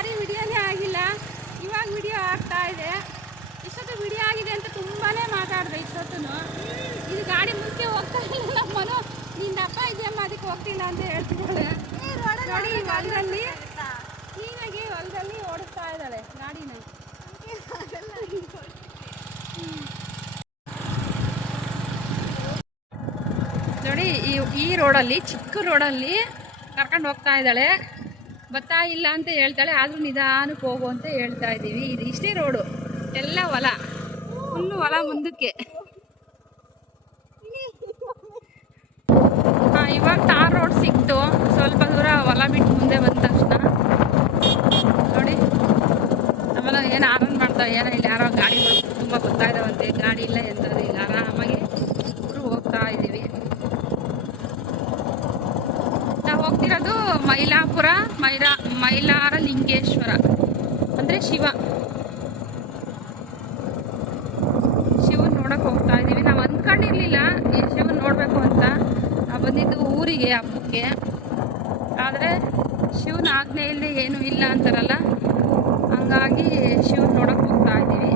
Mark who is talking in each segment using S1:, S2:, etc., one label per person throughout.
S1: ಬಾರಿ ವಿಡಿಯೋನೇ ಆಗಿಲ್ಲ. ಇವಾಗ ವಿಡಿಯೋ ಆಗ್ತಾ ಇದೆ. ಇಷ್ಟೊತ್ತು ವಿಡಿಯೋ ಆಗಿದೆ ಅಂತ ತುಂಬಾ ಮಾತಾಡಿದೆ ಇಷ್ಟೊತ್ತು ಇದು ಗಾಡಿ ಮುಂದೆ ಹೋಗ್ತಾ ಇಲ್ಲ. ನಮ್ಮನು ನಿನ್ನ ಅಪ್ಪ ಇದೆಯಮ್ಮ ಅದಕ್ಕೆ ಹೋಗ್ತಿಲ್ಲ ಅಂತ ಹೇಳ್ತಿದ್ದಾಳೆ. ನೋಡಿ ಹೊಲದಲ್ಲಿ ಕ್ಲೀನಾಗಿ ಹೊಲದಲ್ಲಿ ಓಡಿಸ್ತಾ ಇದ್ದಾಳೆ ಗಾಡಿನ. ನೋಡಿ, ಈ ಈ ರೋಡಲ್ಲಿ, ಚಿಕ್ಕ ರೋಡಲ್ಲಿ ಕರ್ಕೊಂಡು ಹೋಗ್ತಾ ಇದ್ದಾಳೆ. ಬತ್ತಾ ಇಲ್ಲ ಅಂತ ಹೇಳ್ತಾಳೆ, ಆದರೂ ನಿಧಾನಕ್ಕೆ ಹೋಗು ಅಂತ ಹೇಳ್ತಾ ಇದ್ದೀವಿ. ಇದು ಇಷ್ಟೇ ರೋಡು ಎಲ್ಲ ಹೊಲ. ಫುಲ್ಲು ಹೊಲ ಮುಂದಕ್ಕೆ. ಹಾಂ, ಇವಾಗ ಟಾರ್ ರೋಡ್ ಸಿಕ್ತು. ಸ್ವಲ್ಪ ದೂರ ಹೊಲ ಬಿಟ್ಟು ಮುಂದೆ ಬಂದ ತಕ್ಷಣ. ನೋಡಿ. ಆಮೇಲೆ ಏನು ಆರನ್ ಮಾಡ್ತಾವೆ? ಏನೋ ಇಲ್ಲಿ ಯಾರೋ ಗಾಡಿ ತುಂಬ ಬರ್ತಾ ಗಾಡಿ ಇಲ್ಲ ಎಂಥದ್ದು ಇಲ್ಲ. ಆರಾಮಾಗಿ ಇಬ್ರು ಹೋಗ್ತಾ ಇದ್ದೀವಿ ನಾವು ಹೋಗ್ತಿರೋದು ಮೈಲಾಪುರ, ಮೈಲಾ ಮೈಲಾರ ಲಿಂಗೇಶ್ವರ ಅಂದರೆ ಶಿವ. ಶಿವನ್ ನೋಡಕ್ ಹೋಗ್ತಾ ಇದ್ದೀವಿ. ನಾವು ಅಂದ್ಕೊಂಡಿರ್ಲಿಲ್ಲ ಈ ಶಿವನ್ ನೋಡಬೇಕು ಅಂತ. ನಾವು ಬಂದಿದ್ದು ಊರಿಗೆ, ಹಬ್ಬಕ್ಕೆ. ಆದರೆ ಶಿವನ ಆಜ್ಞೆ ಏನು ಇಲ್ಲ ಅಂತಾರಲ್ಲ? ಹಂಗಾಗಿ ಶಿವನ್ ನೋಡಕ್ ಹೋಗ್ತಾ ಇದ್ದೀವಿ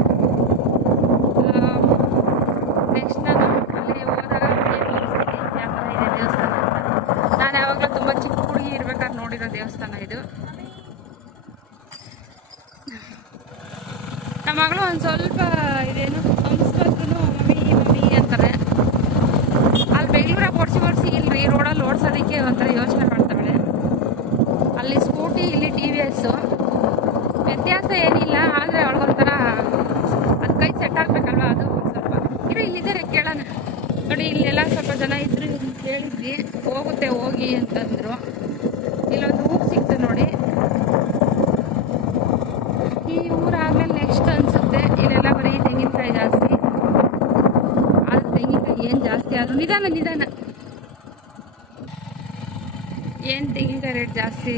S1: ನೆಕ್ಸ್ಟ್ ನಾನು ಅಲ್ಲಿ ಹೋದಾಗ video ತೋರಿಸ್ತೀನಿ ಯಾವ ಥರ ಇದೆ ದೇವಸ್ಥಾನ ಅಂತ. ನಾನು ಯಾವಾಗಲೂ ತುಂಬ ಚಿಕ್ಕ ಹುಡುಗಿ ಇರ್ಬೇಕಾದ್ರೆ ನೋಡಿರೋ ದೇವಸ್ಥಾನ ಇದು. ನಮ್ಮ ಮಗಳು ಒಂದು ಸ್ವಲ್ಪ ಇದೇನು ಸಂಸ್ಕೃತನು ಮಮ್ಮಿ ಮಮ್ಮಿ ಅಂತಾರೆ. ಅಲ್ಲಿ ಬೆಂಗಳೂರಾಗ ಓಡಿಸಿ ಓಡಿಸಿ ಇಲ್ರಿ, ರೋಡಲ್ಲಿ ಓಡಿಸೋದಕ್ಕೆ ಒಂಥರ ಯೋಚನೆ ಮಾಡ್ತಾಳೆ. ಅಲ್ಲಿ ಸ್ಕೂಟಿ, ಇಲ್ಲಿ ಟಿ ವಿ ಎಸ್ಸು ವ್ಯತ್ಯಾಸ ಏನಿಲ್ಲ, ಆದರೆ ಅವಳಿಗೊಂಥರ ಅದು ಕೈ ಸೆಟ್ ಆಗ್ಬೇಕಲ್ವ ಅದು ಸ್ವಲ್ಪ. ಇರೋ, ಇಲ್ಲಿದ್ದಾರೆ, ಕೇಳೋಣ. ನೋಡಿ, ಇಲ್ಲೆಲ್ಲ ಸ್ವಲ್ಪ ಜನ ಇದ್ರು ಕೇಳಿದ್ವಿ ಹೋಗುತ್ತೆ, ಹೋಗಿ ಅಂತಂದ್ರು. ಇಲ್ಲೊಂದು ಊರು ಸಿಕ್ತು ನೋಡಿ. ಈ ಊರಾದ್ಮೇಲೆ ನೆಕ್ಸ್ಟ್ ಅನ್ಸುತ್ತೆ, ಇಲ್ಲೆಲ್ಲ ಬರೀ ತೆಂಗಿನಕಾಯಿ ಜಾಸ್ತಿ. ಆದ್ರೆ ತೆಂಗಿನಕಾಯಿ ಏನು ಜಾಸ್ತಿ ಆದ್ರೂ ನಿಧಾನ ನಿಧಾನ. ಏನು ತೆಂಗಿನಕಾಯಿ ರೇಟ್ ಜಾಸ್ತಿ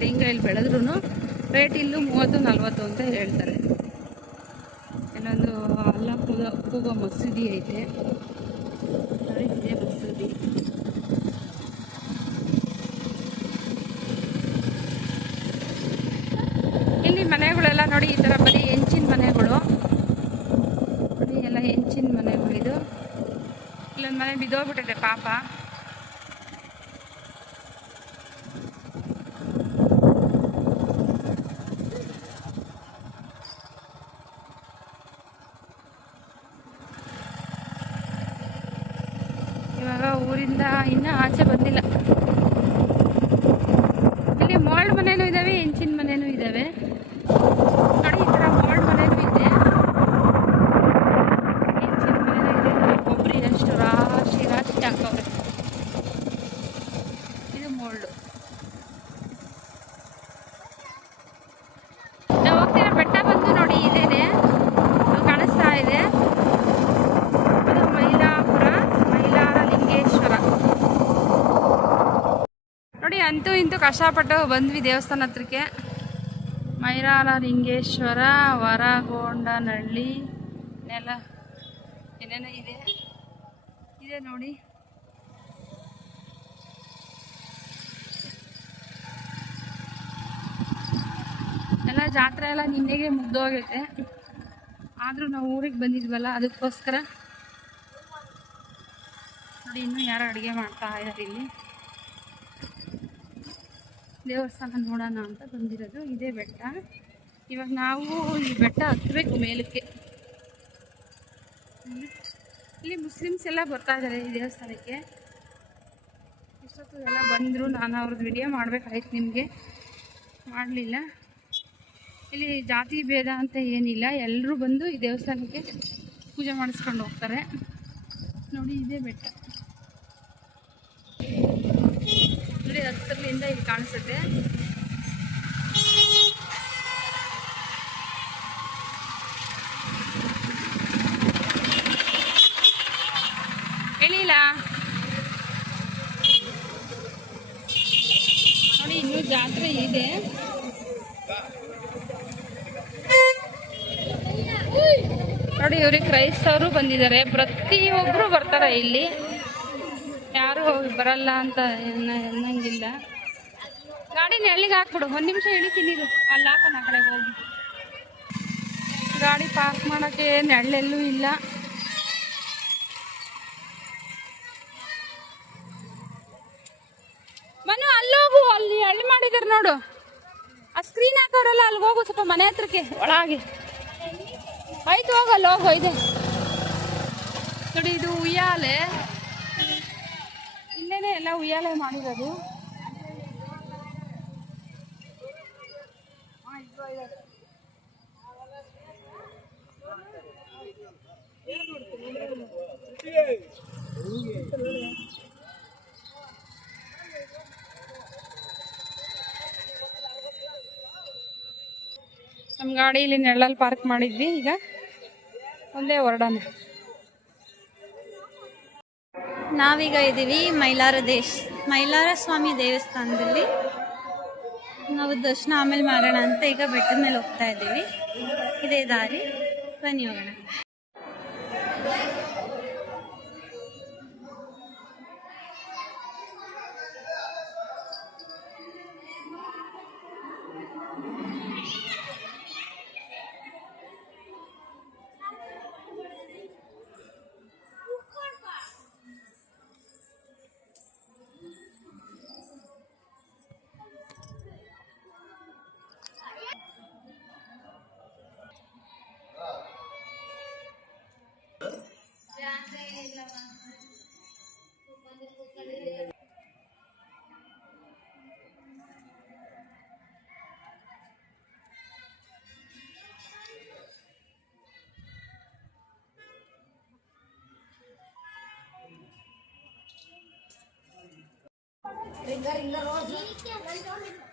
S1: ತೆಂಗಿನಕಾಯಲ್ಲಿ ಬೆಳೆದ್ರೂ ರೇಟ್ ಇಲ್ಲೂ ಮೂವತ್ತು, ನಲ್ವತ್ತು ಅಂತ ಹೇಳ್ತಾರೆ. ಇಲ್ಲೊಂದು ಅಲ್ಲ ಕೂಗೋ ಕೂಗೋ ಮಸೂದಿ ಐತೆ. ಮಸೂದಿ. ಇಲ್ಲಿ ಮನೆಗಳೆಲ್ಲ ನೋಡಿ ಈ ತರ ಬರೀ ಹೆಂಚಿನ ಮನೆಗಳು. ನೋಡಿ ಎಲ್ಲ ಹೆಂಚಿನ ಮನೆಗಳು ಇದು. ಇಲ್ಲೊಂದು ಮನೆ ಬಿದ್ದೋಗ್ಬಿಟ್ಟಿದೆ ಪಾಪ. ಇವಾಗ ಊರಿಂದ ಇನ್ನೂ ಆಚೆ ಬಂದಿಲ್ಲ. ಇಲ್ಲಿ ಮೋಲ್ಡ್ ಮನೆನೂ ಇದಾವೆ, ಹೆಂಚಿನ ಮನೆನೂ ಇದ್ದಾವೆ ನೋಡಿ ಈ ಥರ ಮೋಲ್ಡ್ ಮನೆನೂ ಇದೆ ಹೆಂಚಿನ ಮನೆನೂ ಇದೆ ನೋಡಿ ಕೊಬ್ಬರಿ ಎಷ್ಟು ರಾಶಿ ರಾಶಿ ಹಾಕವ್ರೆ ಇದು ಮೋಲ್ಡು ನಾವು ಹೋಗ್ತಿರೋ ಬೆಟ್ಟ ಬಂದು ನೋಡಿ ಇದೇನೆ ಅಲ್ಲಿ ಕಾಣಿಸ್ತಾ ಇದೆ ಅದು ಮೈಲಾಪುರ ಮೈಲಾರ ಲಿಂಗೇಶ್ವರ ನೋಡಿ ಅಂತೂ ಇಂತೂ ಕಷ್ಟಪಟ್ಟು ಬಂದ್ವಿ ದೇವಸ್ಥಾನ ಹತ್ರಕ್ಕೆ. ಮೈರಾಲ ಲಿಂಗೇಶ್ವರ ವರಗೊಂಡನಹಳ್ಳಿ ನೆಲ ಏನೇನೋ ಇದೆ. ಇದೆ ನೋಡಿ. ಎಲ್ಲ ಜಾತ್ರೆ ಎಲ್ಲ ನಿನ್ನೆಗೆ ಮುಗ್ದೋಗೈತೆ. ಆದರೂ ನಾವು ಊರಿಗೆ ಬಂದಿದ್ವಲ್ಲ, ಅದಕ್ಕೋಸ್ಕರ. ನೋಡಿ, ಇನ್ನೂ ಯಾರು ಅಡುಗೆ ಮಾಡ್ತಾ ಇದ್ದಾರೆ ಇಲ್ಲಿ. ದೇವಸ್ಥಾನ ನೋಡೋಣ ಅಂತ ಬಂದಿರೋದು. ಇದೇ ಬೆಟ್ಟ. ಇವಾಗ ನಾವು ಈ ಬೆಟ್ಟ ಹತ್ತಬೇಕು ಮೇಲಕ್ಕೆ. ಇಲ್ಲಿ ಮುಸ್ಲಿಮ್ಸ್ ಎಲ್ಲ ಬರ್ತಾ ಇದ್ದಾರೆ ಈ ದೇವಸ್ಥಾನಕ್ಕೆ. ಎಲ್ಲ ಬಂದರು ನಾನು ಅವ್ರದ್ದು ವಿಡಿಯೋ ಮಾಡಬೇಕಾಯ್ತು ನಿಮಗೆ. ಮಾಡಲಿಲ್ಲ. ಇಲ್ಲಿ ಜಾತಿ ಭೇದ ಅಂತ ಏನಿಲ್ಲ. ಎಲ್ಲರೂ ಬಂದು ಈ ದೇವಸ್ಥಾನಕ್ಕೆ ಪೂಜೆ ಮಾಡಿಸ್ಕೊಂಡು ಹೋಗ್ತಾರೆ. ನೋಡಿ ಇದೇ ಬೆಟ್ಟ. ನೋಡಿ ಹತ್ತರಲಿಂದ ಇಲ್ಲಿ ಕಾಣಿಸುತ್ತೆ. ಹೇಳಿಲ್ಲ ನೋಡಿ, ಇನ್ನೂ ಜಾತ್ರೆ ಇದೆ. ನೋಡಿ, ಇವ್ರಿಗೆ ಕ್ರೈಸ್ತವರು ಬಂದಿದ್ದಾರೆ. ಪ್ರತಿಯೊಬ್ಬರು ಬರ್ತಾರೆ ಇಲ್ಲಿ. ಬರಲ್ಲ ಅಂತ ಅನ್ನಂಗಿಲ್ಲ ಗಾಡಿ ನೆಳ್ಳಿಗೆ ಹಾಕ್ಬಿಡು? ಒಂದು ನಿಮಿಷ ಇಳಿತೀನಿ ಇದು ಅಲ್ಲಿ ಹಾಕೋಣ ಆ ಕಡೆ ಹೋಗಿ. ಗಾಡಿ ಪಾರ್ಕ್ ಮಾಡೋಕ್ಕೆ ನೆಳ್ಳೆಲ್ಲೂ ಇಲ್ಲ. ಮನು ಅಲ್ಲೋಗು ಅಲ್ಲಿ ಹಳ್ಳಿ ಮಾಡಿದಾರೆ ನೋಡು. ಆ ಸ್ಕ್ರೀನ್ ಹಾಕೋರಲ್ಲ ಅಲ್ಲಿಗೆ ಹೋಗು ಸ್ವಲ್ಪ ಮನೆ ಹತ್ರಕ್ಕೆ, ಒಳಗೆ. ಆಯ್ತು ಹೋಗಲ್ಲ ಹೋಗು ಇದೆ ನೋಡಿ, ಇದು ಉಯ್ಯಾಲೆ. ಇಲ್ಲೇನೆ ಎಲ್ಲ ಉಯ್ಯಾಲೆ ಮಾಡಿರೋದು. ನಮ್ಮ ಗಾಡಿ ಇಲ್ಲಿ ನೆಳ್ಳಲ್ಲಿ ಪಾರ್ಕ್ ಮಾಡಿದ್ವಿ ಈಗ. ಒಂದೇ ಹೊರಡೋಣ
S2: ನಾವೀಗ ಇದ್ದೀವಿ ಮೈಲಾರ ದೇಶ್, ಮೈಲಾರ ಸ್ವಾಮಿ ದೇವಸ್ಥಾನದಲ್ಲಿ. ನಾವು ದರ್ಶನ ಆಮೇಲೆ ಮಾಡೋಣ ಅಂತ ಈಗ ಬೆಟ್ಟದ ಮೇಲೆ ಹೋಗ್ತಾ ಇದ್ದೀವಿ. ಇದೇ ದಾರಿ. ಬನ್ನಿ ಹೋಗೋಣ. Ringer, ringer, rosy.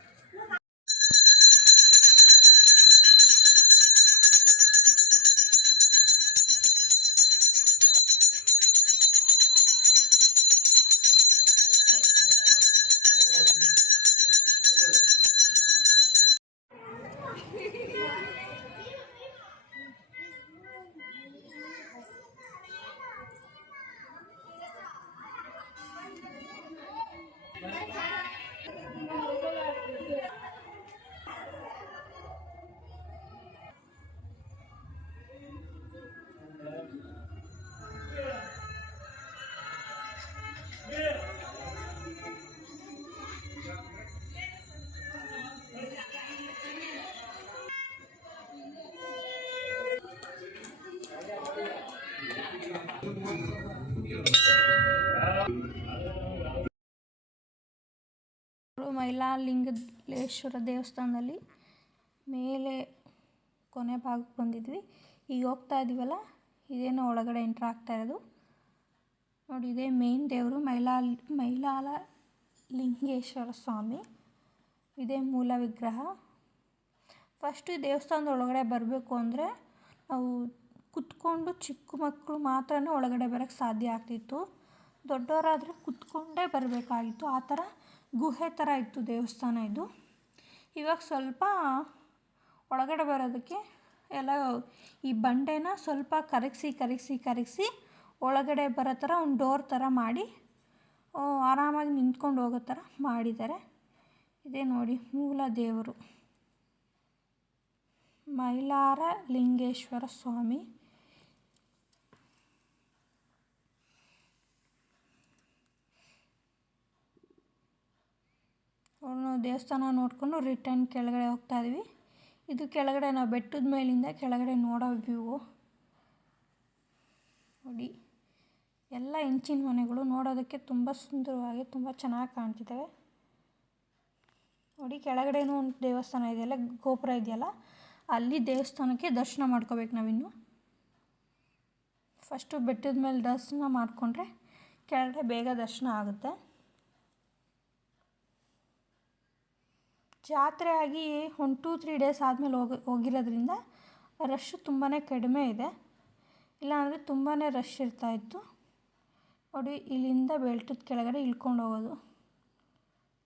S2: ಮೈಲಾಲಿಂಗೇಶ್ವರ ದೇವಸ್ಥಾನದಲ್ಲಿ ಮೇಲೆ ಕೊನೆ ಭಾಗಕ್ಕೆ ಬಂದಿದ್ವಿ. ಈಗ ಹೋಗ್ತಾ ಇದೀವಲ್ಲ, ಇದೇನೋ ಒಳಗಡೆ ಎಂಟ್ರ್ ಆಗ್ತಾ ಇರೋದು. ನೋಡಿ, ಇದೇ ಮೇನ್ ದೇವರು ಮೈಲಾಲ್, ಮೈಲಾಲ ಲಿಂಗೇಶ್ವರ ಸ್ವಾಮಿ. ಇದೇ ಮೂಲ ವಿಗ್ರಹ. ಫಸ್ಟು ದೇವಸ್ಥಾನದ ಒಳಗಡೆ ಬರಬೇಕು ಅಂದರೆ ನಾವು ಕುತ್ಕೊಂಡು ಚಿಕ್ಕ ಮಕ್ಕಳು ಮಾತ್ರ ಒಳಗಡೆ ಬರೋಕ್ಕೆ ಸಾಧ್ಯ ಆಗ್ತಿತ್ತು. ದೊಡ್ಡವರಾದರೆ ಕುತ್ಕೊಂಡೇ ಬರಬೇಕಾಗಿತ್ತು. ಆ ಥರ ಗುಹೆ ಥರ ಇತ್ತು ದೇವಸ್ಥಾನ ಇದು. ಇವಾಗ ಸ್ವಲ್ಪ ಒಳಗಡೆ ಬರೋದಕ್ಕೆ ಎಲ್ಲ ಈ ಬಂಡೆನ ಸ್ವಲ್ಪ ಕರಗಿಸಿ ಕರಗಿಸಿ ಕರಗಿಸಿ ಒಳಗಡೆ ಬರೋ ಥರ ಒಂದು ಡೋರ್ ಥರ ಮಾಡಿ ಆರಾಮಾಗಿ ನಿಂತ್ಕೊಂಡು ಹೋಗೋ ಥರ ಮಾಡಿದ್ದಾರೆ. ಇದೇ ನೋಡಿ ಮೂಲ ದೇವರು. ಮೈಲಾರ ಲಿಂಗೇಶ್ವರ ಸ್ವಾಮಿ. ನಾವು ದೇವಸ್ಥಾನ ನೋಡಿಕೊಂಡು ರಿಟರ್ನ್ ಕೆಳಗಡೆ ಹೋಗ್ತಾ ಇದೀವಿ. ಇದು ಕೆಳಗಡೆ ನಾವು ಬೆಟ್ಟದ ಮೇಲಿಂದ ಕೆಳಗಡೆ ನೋಡೋ ವ್ಯೂ ನೋಡಿ, ಎಲ್ಲ ಇಂಚಿನ ಮನೆಗಳು ನೋಡೋದಕ್ಕೆ ತುಂಬ ಸುಂದರವಾಗಿ, ತುಂಬ ಚೆನ್ನಾಗಿ ಕಾಣ್ತಿದ್ದಾವೆ. ನೋಡಿ, ಕೆಳಗಡೆನೂ ಒಂದು ದೇವಸ್ಥಾನ ಇದೆಯಲ್ಲ ಗೋಪುರ ಇದೆಯಲ್ಲ, ಅಲ್ಲಿ ದೇವಸ್ಥಾನಕ್ಕೆ ದರ್ಶನ ಮಾಡ್ಕೋಬೇಕು ನಾವಿನ್ನು. ಫಸ್ಟು ಬೆಟ್ಟದ ಮೇಲೆ ದರ್ಶನ ಮಾಡಿಕೊಂಡ್ರೆ ಕೆಳಗಡೆ ಬೇಗ ದರ್ಶನ ಆಗುತ್ತೆ. ಜಾತ್ರೆ ಆಗಿ ಒಂದು ಟೂ ತ್ರೀ ಡೇಸ್ ಆದಮೇಲೆ ಹೋಗಿ, ಹೋಗಿರೋದ್ರಿಂದ ರಶ್ಶು ತುಂಬಾ ಕಡಿಮೆ ಇದೆ. ಇಲ್ಲಾಂದರೆ ತುಂಬಾ ರಶ್ ಇರ್ತಾಯಿತ್ತು ನೋಡಿ, ಇಲ್ಲಿಂದ ಬೆಲ್ಟದ ಕೆಳಗಡೆ ಇಳ್ಕೊಂಡು ಹೋಗೋದು.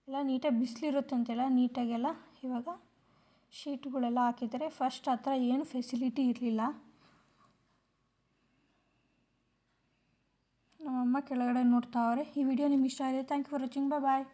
S2: ಎಲ್ಲ ನೀಟಾಗಿ ಬಿಸಿಲಿರುತ್ತೆ ಅಂತೆಲ್ಲ ನೀಟಾಗೆಲ್ಲ ಇವಾಗ ಶೀಟ್ಗಳೆಲ್ಲ ಹಾಕಿದ್ದಾರೆ. ಫಸ್ಟ್ ಆ ಥರ ಏನು ಫೆಸಿಲಿಟಿ ಇರಲಿಲ್ಲ. ನಮ್ಮಮ್ಮ ಕೆಳಗಡೆ ನೋಡ್ತಾವ್ರೆ ಈ ವಿಡಿಯೋ ನಿಮ್ಗೆ ಇಷ್ಟ ಆಗಿದೆ. Thank you for watching bye